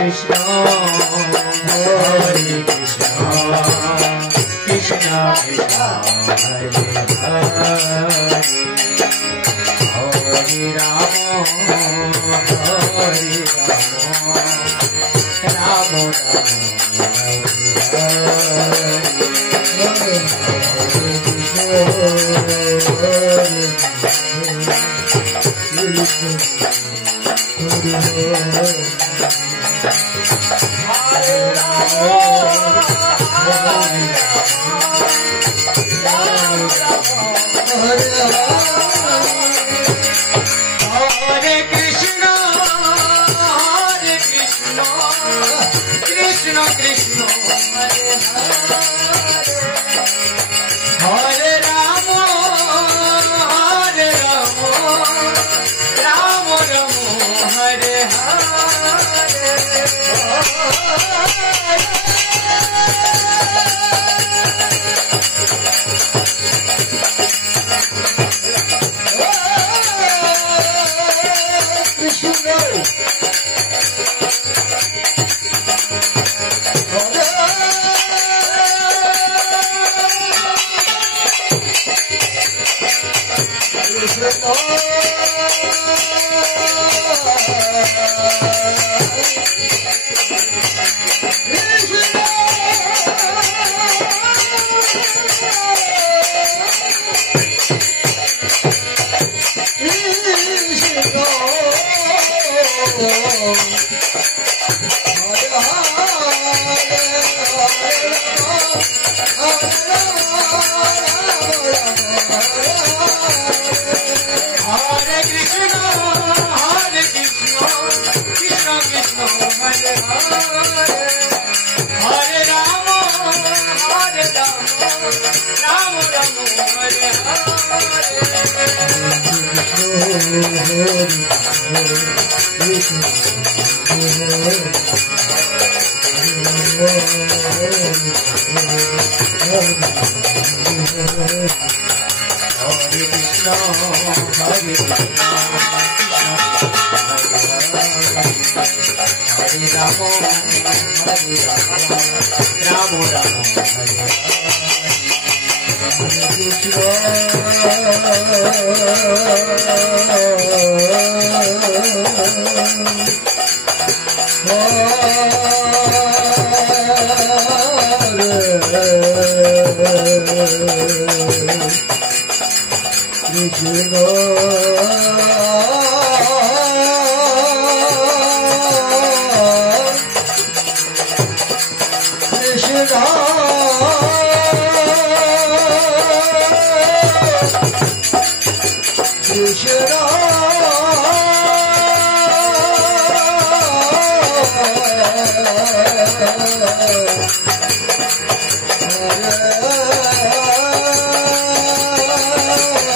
Krishna, Hare Krishna, Krishna Krishna, Hare Hare, Hare Rama, Hare Rama, Rama Krishna Krishna, Hare Rama, Hare Rama, Rama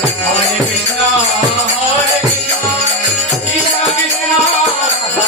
Rama, Hare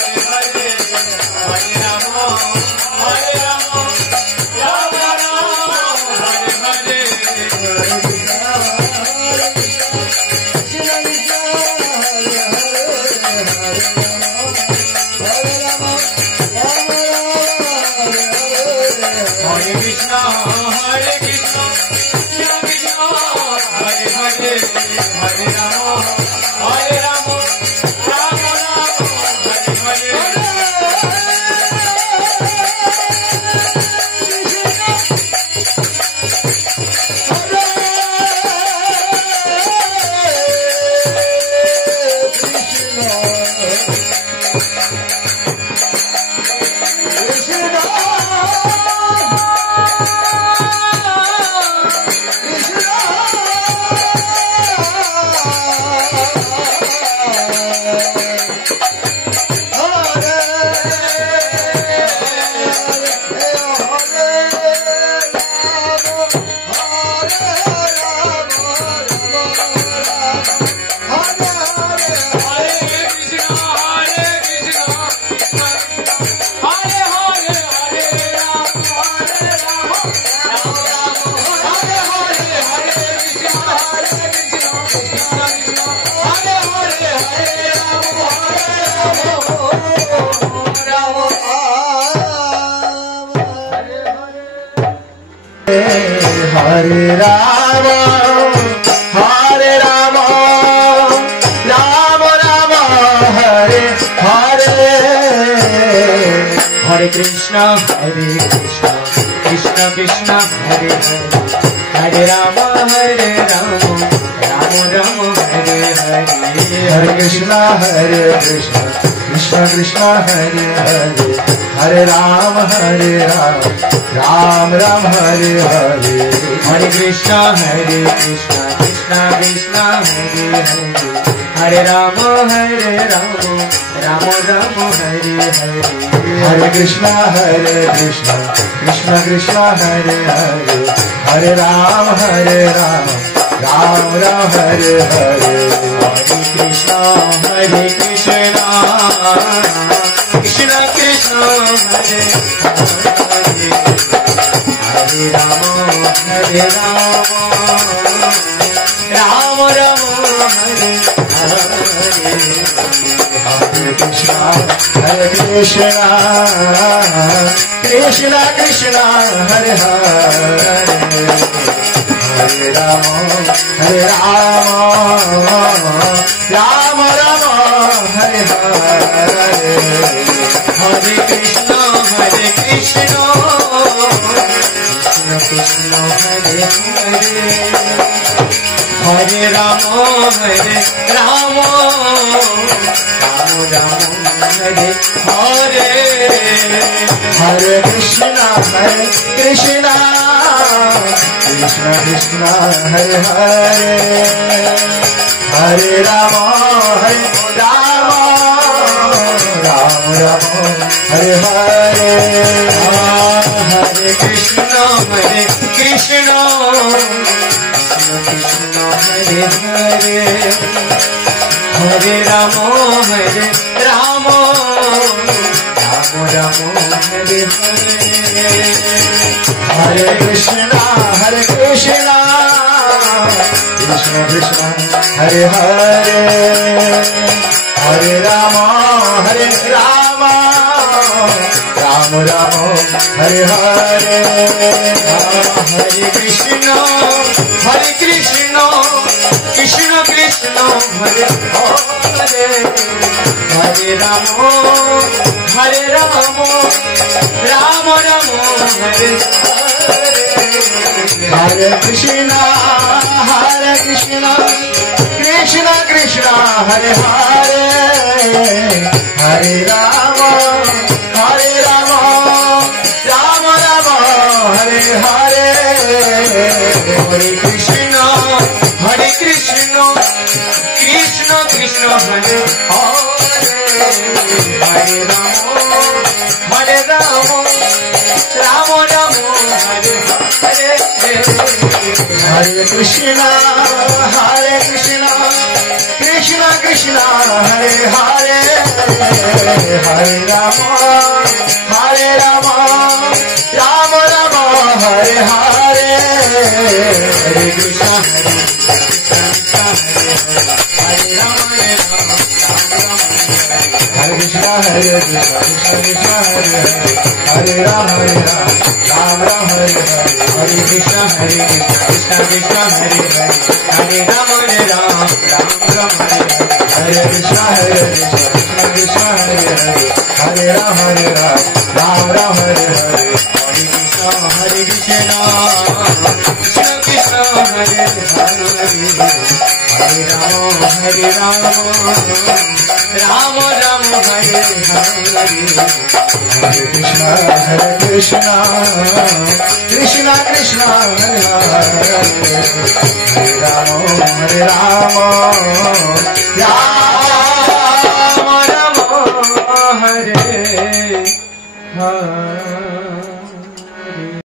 Hare Rama, Hare Rama, Rama Rama, Hare Hare, Hare Krishna, Krishna Krishna, Hare Hare, Hare Rama, Rama Rama, Hare Hare. Hare Krishna, Krishna Krishna, Hare Hare, Hare Rama, Ram Ram, Hare Hare. Hare Krishna, Krishna Krishna, Hare Hare, Hare Rama, Rama Rama, Hare Hare. Hare Krishna, Krishna Krishna, Hare Hare, Hare Ram, Ram Ram, Hare Hare. Hare Krishna, Krishna Krishna, Hare Hare, Hare Rama, Rama Rama, Hare Hare. Hare Krishna, Krishna Krishna, Hare Hare, Hare Rama, Rama Rama, Hare Hare. Hare Krishna, Krishna Krishna, Hare Hare, Hare Rama, Rama Hare Hare. Hare Krishna, Krishna Krishna, Hare Hare, Hare Rama, Rama Rama, Hare Hare. Hare Krishna, Krishna Krishna, Hare Hare, Hare Rama, Rama Rama, Hare Hare. Hare Krishna, Krishna Krishna, Hare Hare, Hare Rama, Rama Rama, Hare Hare. Hare Krishna, Krishna Krishna, Hare Hare, Hare Rama, Rama Rama, Hare Hare. Hare Krishna, Krishna Krishna, Hare Hare, Hare Rama, Rama Rama, Hare Hare. Hare Krishna, Krishna Krishna, Hare Hare, Hare Rama, Rama Rama, Hare Hare. Hare Krishna, Krishna Krishna, Hare Hare, Hare Rama, Rama Rama, Hare Hare. Hare Krishna, Hare Rama, Hare Krishna, Krishna Krishna, Hare Rama, Rama Rama, Hare Hare. Hare Krishna, Krishna Krishna, Hare Hare, Hare Rama, Rama Rama, Hare Hare. Hare Krishna, Krishna Krishna, Hare Hare, Hare Rama, Rama Rama, Hare Hare. Hare Krishna, Krishna Krishna, Hare Hare, Hare Rama, Rama Rama, Hare Hare. Hare Krishna, Krishna Krishna, Hare Hare, Hare Rama, Rama Rama, Hare Hare.